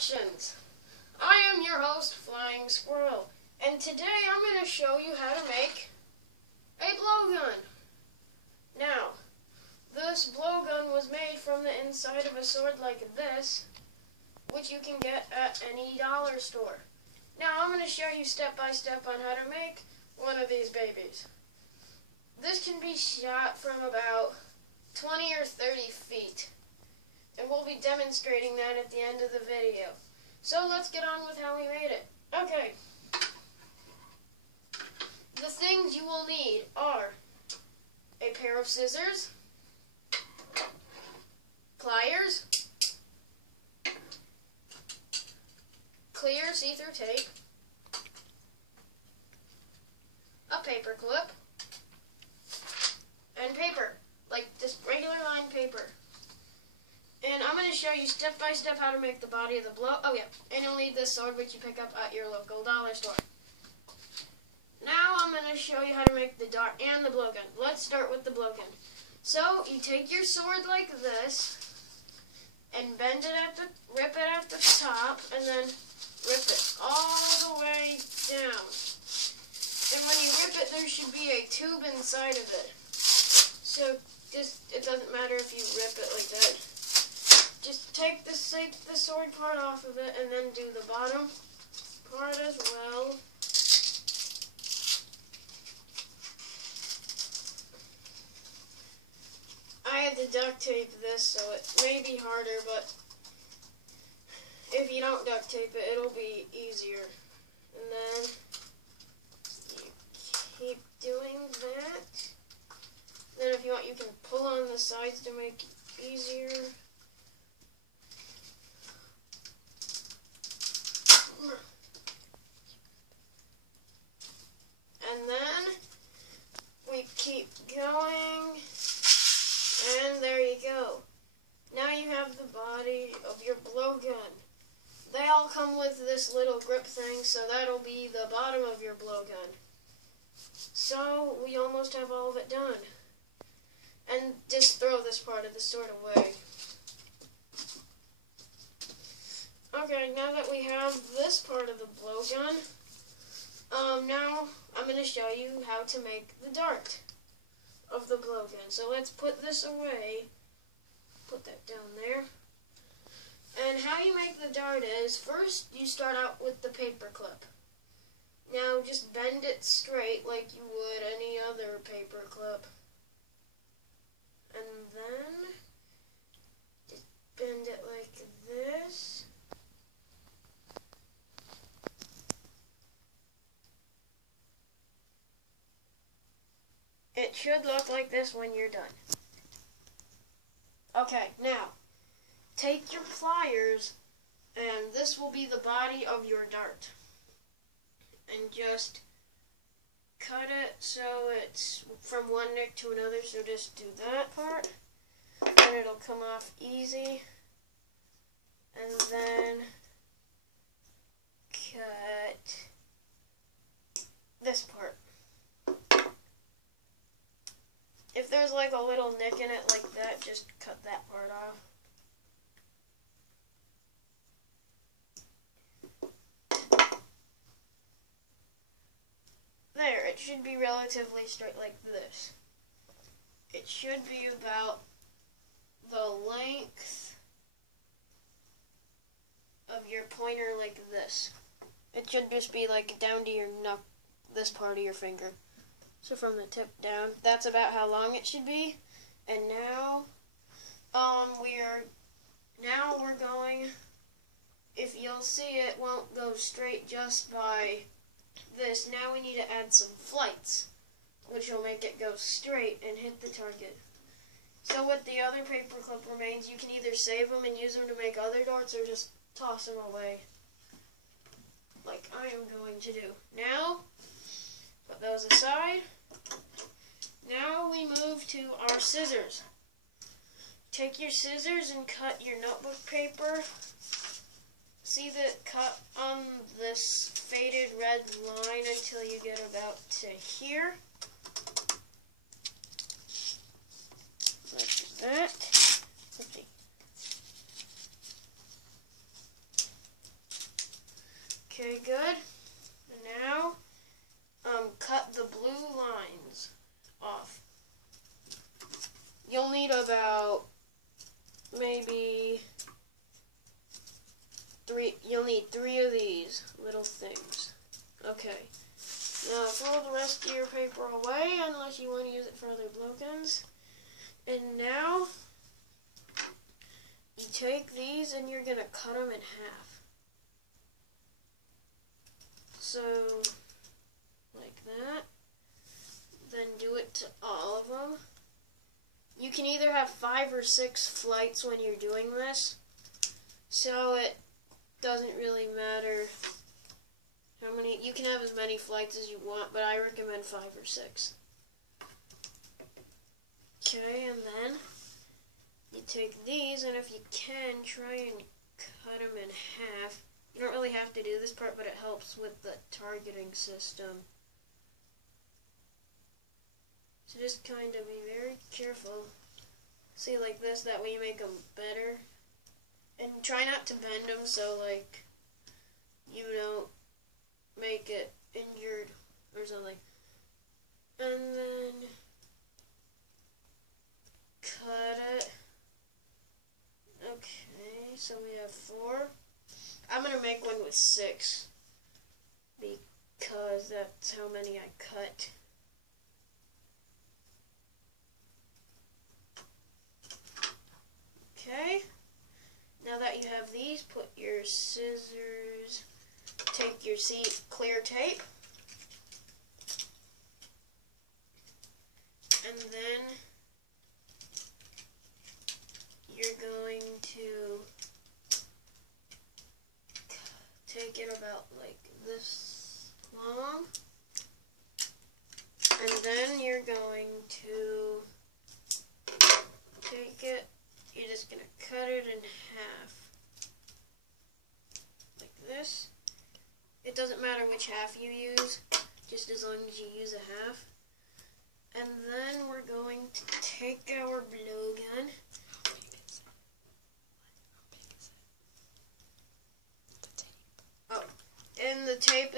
Productions. I am your host, Flying Squirrel, and today I'm going to show you how to make a blowgun. Now, this blowgun was made from the inside of a sword like this, which you can get at any dollar store. Now, I'm going to show you step by step on how to make one of these babies. This can be shot from about 20 or 30 feet. And we'll be demonstrating that at the end of the video. So let's get on with how we made it. Okay. The things you will need are a pair of scissors, pliers, clear see-through tape, a paper clip, and paper, like just regular lined paper. And I'm going to show you step by step how to make the body of the and you'll need this sword which you pick up at your local dollar store. Now I'm going to show you how to make the dart and the blowgun. Let's start with the blowgun. So you take your sword like this and bend it rip it at the top, and then rip it all the way down. And when you rip it, there should be a tube inside of it. So it doesn't matter if you rip it like that. Just take the sword part off of it and then do the bottom part as well. I had to duct tape this, so it may be harder, but if you don't duct tape it, it'll be easier. And then you keep doing that. Then if you want, you can pull on the sides to make it easier. And then we keep going, and there you go. Now you have the body of your blowgun. They all come with this little grip thing, so that'll be the bottom of your blowgun. So we almost have all of it done. And just throw this part of the sword away. Okay, now that we have this part of the blowgun, now I'm going to show you how to make the dart of the blowgun. So let's put this away. Put that down there. And how you make the dart is, first you start out with the paper clip. Now just bend it straight like you would any other paper clip. And then just bend it like this. It should look like this when you're done. Okay, now, take your pliers, and this will be the body of your dart. And just cut it so it's from one neck to another, so just do that part, and it'll come off easy. And then cut this part. If there's like a little nick in it like that, just cut that part off. There, it should be relatively straight like this. It should be about the length of your pointer like this. It should just be like down to your this part of your finger. So from the tip down, that's about how long it should be. And now, we're going, if you'll see, it won't go straight just by this. Now we need to add some flights, which will make it go straight and hit the target. So with the other paper clip remains, you can either save them and use them to make other darts, or just toss them away, like I am going to do. Now, put those aside. Now we move to our scissors. Take your scissors and cut your notebook paper. See the cut on this faded red line until you get about to here. Like that. maybe three. You'll need 3 of these little things. Okay. Now throw the rest of your paper away unless you want to use it for other blowguns. And now you take these and you're gonna cut them in half. So like that. Then do it to all of them. You can either have 5 or 6 flights when you're doing this, so it doesn't really matter how many. You can have as many flights as you want, but I recommend 5 or 6. Okay, and then you take these, and if you can, try and cut them in half. You don't really have to do this part, but it helps with the targeting system. So just kind of be very careful. See, like this, that way you make them better. And try not to bend them so, like, you don't make it injured or something. And then cut it. Okay, so we have 4. I'm going to make one with 6 because that's how many I cut. Okay, now that you have these, put your scissors, take your clear tape, and then you're going to take it about like this long, and then you're going to take it. You're just going to cut it in half, like this. It doesn't matter which half you use, just as long as you use a half. And then we're going to take our blowgun. How big is it? The tape. Oh, and the tape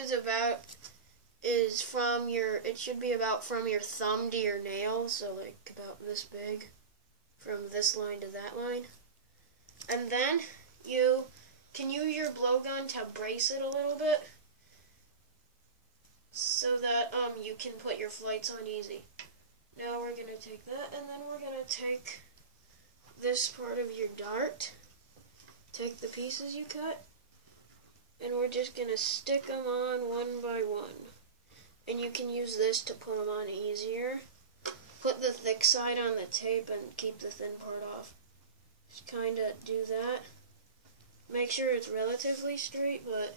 is from your, it should be about from your thumb to your nail, so like about this big. From this line to that line. And then you can use your blowgun to brace it a little bit so that you can put your flights on easy. Now we're going to take that, and then we're going to take this part of your dart, take the pieces you cut, and we're just going to stick them on one by one. And you can use this to put them on easier. Put the thick side on the tape and keep the thin part off. Just kind of do that. Make sure it's relatively straight, but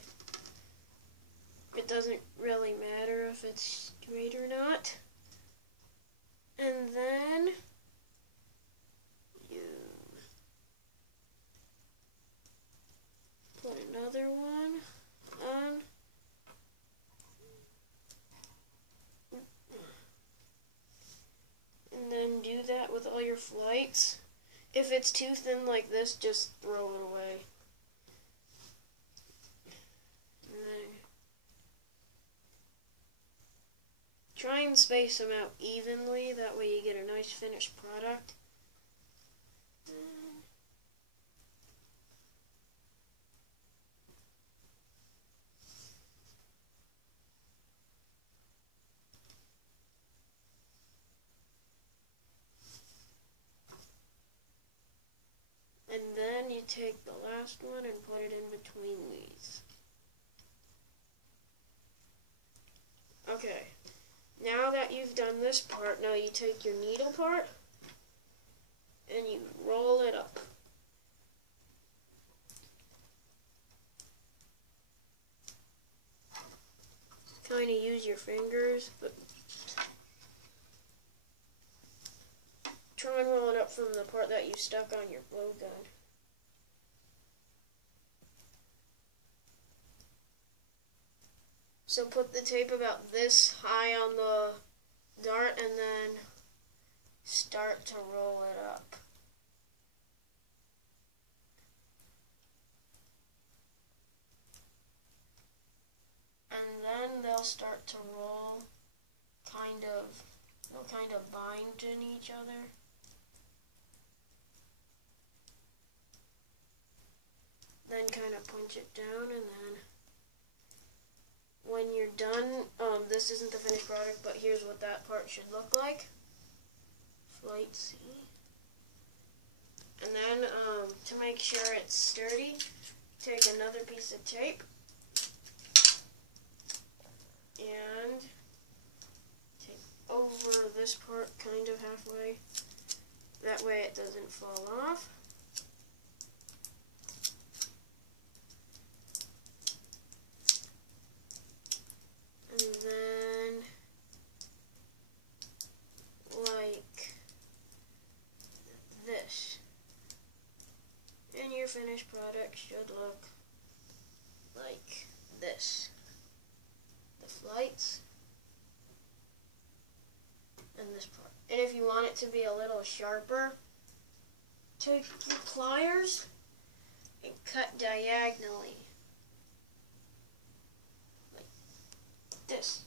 it doesn't really matter if it's straight or not. And then you put another one on. And then do that with all your flights. If it's too thin like this, just throw it away. And then try and space them out evenly, that way you get a nice finished product. And then you take the last one and put it in between these. Okay, now that you've done this part, now you take your needle part and you roll it up. Kind of use your fingers, but try and roll it up from the part that you stuck on your blowgun. So put the tape about this high on the dart and then start to roll it up. And then they'll start to roll, they'll kind of bind in each other. punch it down, and then when you're done, this isn't the finished product, but here's what that part should look like. Flight C. And then, to make sure it's sturdy, take another piece of tape and take over this part kind of halfway. That way it doesn't fall off. And then, like this. And your finished product should look like this. The flights and this part. And if you want it to be a little sharper, take your pliers and cut diagonally. Like this.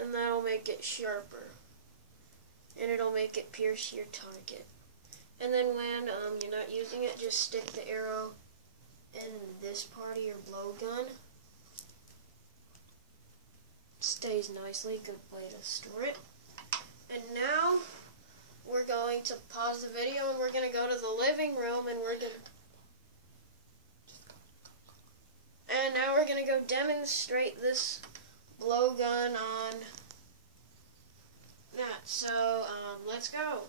And that'll make it sharper. And it'll make it pierce your target. And then when you're not using it, just stick the arrow in this part of your blowgun. Stays nicely, good way to store it. And now we're going to pause the video and we're going to go to the living room and now we're going to go demonstrate this blowgun on that. So let's go.